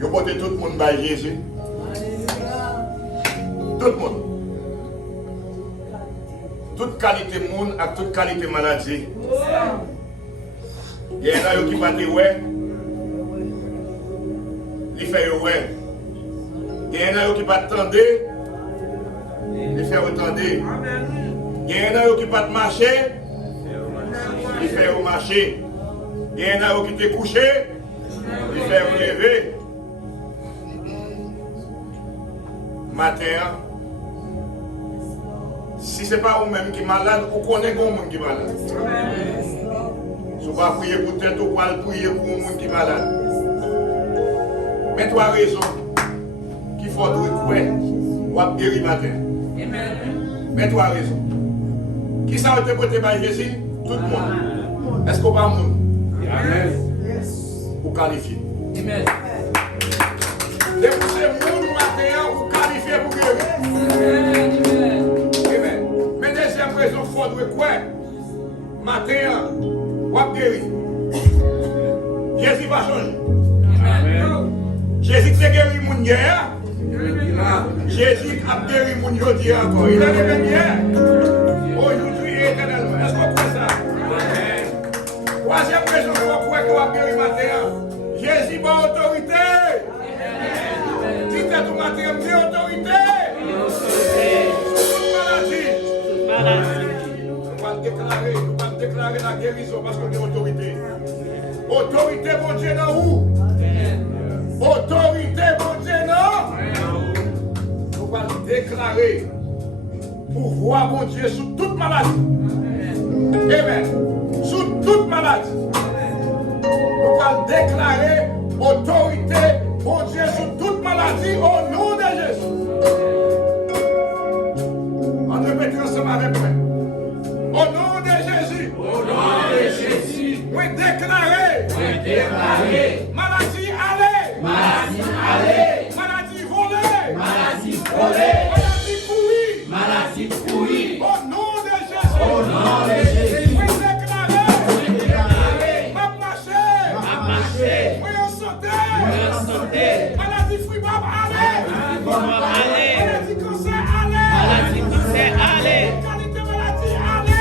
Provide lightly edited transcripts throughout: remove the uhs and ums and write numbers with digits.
Yo porté tout le monde par Jésus. Tout le monde. Toute qualité monde et toute qualité maladie. Il y en a qui battent ouais. Il fait ouais. Il y en a qui battent tendre. Il fait attendre. Il y en a qui battent marcher. Il fait marcher. Il y en a qui te couché. Il fait lever. Matin, si ce n'est pas vous-même qui est malade, vous connaissez un monde qui est malade. Si vous ne pouvez pas prier pour tête, vous pouvez prier pour un monde qui est malade. Mais tu as raison. Qu'il faut trouver ou à guérir matin. Mais tu as raison. Qui ça a été porté par Jésus? Tout le monde. Est-ce qu'on va le monde? Pour qualifier. Amen. Déboucher le monde matin pour qualifier pour guérir. Amen. Mais deuxième raison, il faudrait quoi? Matin, on va guérir. Jésus va changer. Amen. Jésus s'est guéri mon hier. Jésus a guéri mon aujourd'hui encore. Il a même hier. Aujourd'hui et éternellement. Est-ce qu'on croit ça? Amen. Troisième raison, on croit qu'on va guérir matin. Jésus a autorité. Dites à tout matin, j'ai autorité. Toute maladie. On va déclarer la guérison parce qu'on a autorité. Autorité, mon Dieu, dans où? Autorité, mon Dieu, non? Nous allons déclarer pouvoir, mon Dieu, sous toute maladie. Amen. Sous toute maladie. Nous allons déclarer autorité, mon Dieu, sous toute maladie, au nom de Jésus. On répète ensemble avec moi. Au nom de Jésus. Au nom de Jésus. Oui, déclarer. Maladie, allez. Maladie volée. Maladie couille. Au nom de Jésus. Oui, déclarer. M'a marché. Oui, en santé. Maladie fruit, allez. Maladie cancer, allez. Qualité maladie, allez.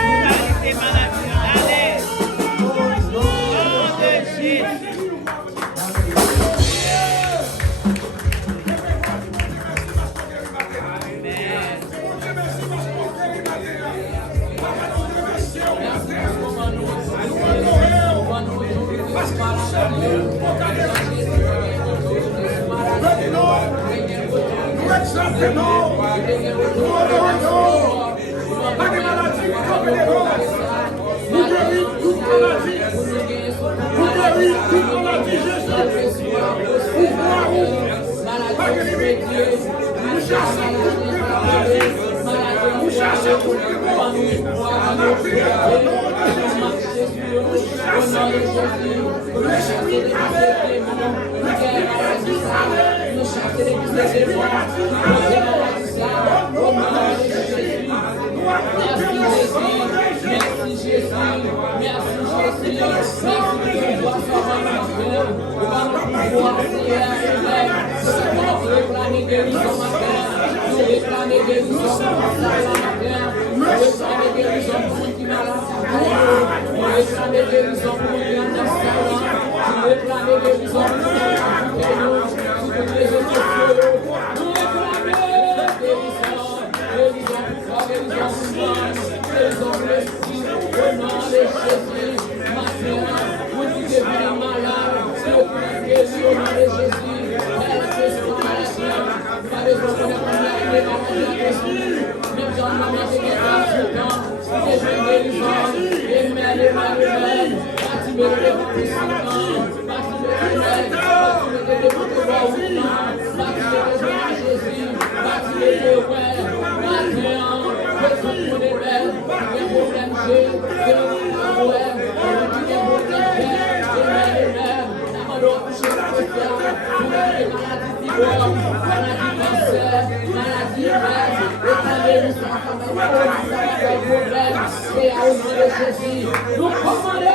Nous commandons,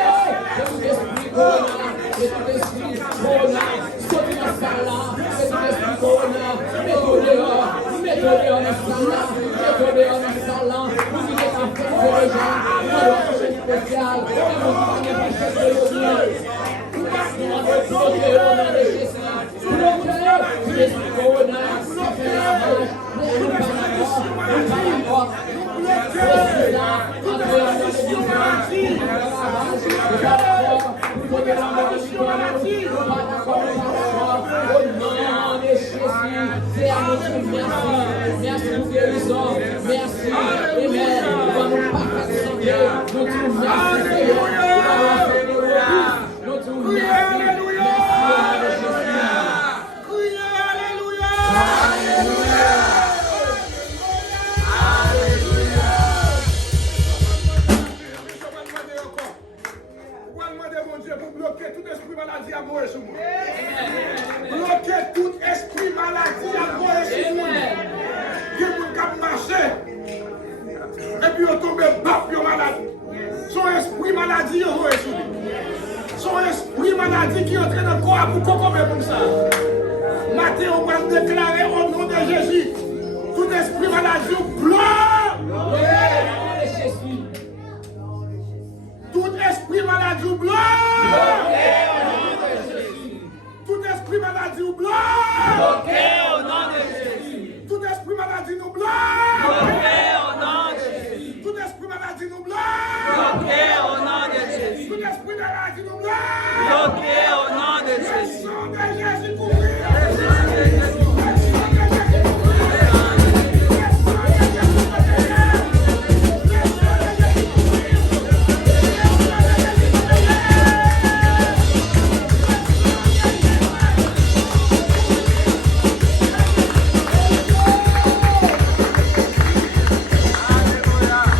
je vous explique, sauter dans ce cas-là. Merci pour guérison. Merci. Amen. Pour nous parfaire santé. Nous te merci, Seigneur. Nous te merci. Bloquer tout esprit maladie à mourir sur moi. Bloquer tout esprit maladie à mourir sur moi. Qui vous marcher. Et puis on tombe bas pour maladie. Son esprit maladie est mourir sur lui. Son esprit maladie qui est entré dans le corps pour qu'on comme ça. Matin, on va déclarer au nom de Jésus. Tout esprit maladie bloque. Tout esprit maladie ou bloque. Tout esprit maladie ou bloque. Au nom de Jésus. Tout esprit maladie nous bloque. Au nom de Jésus. Tout esprit maladie nous bloque. Au nom de Jésus. Tout esprit maladie nous bloque. Au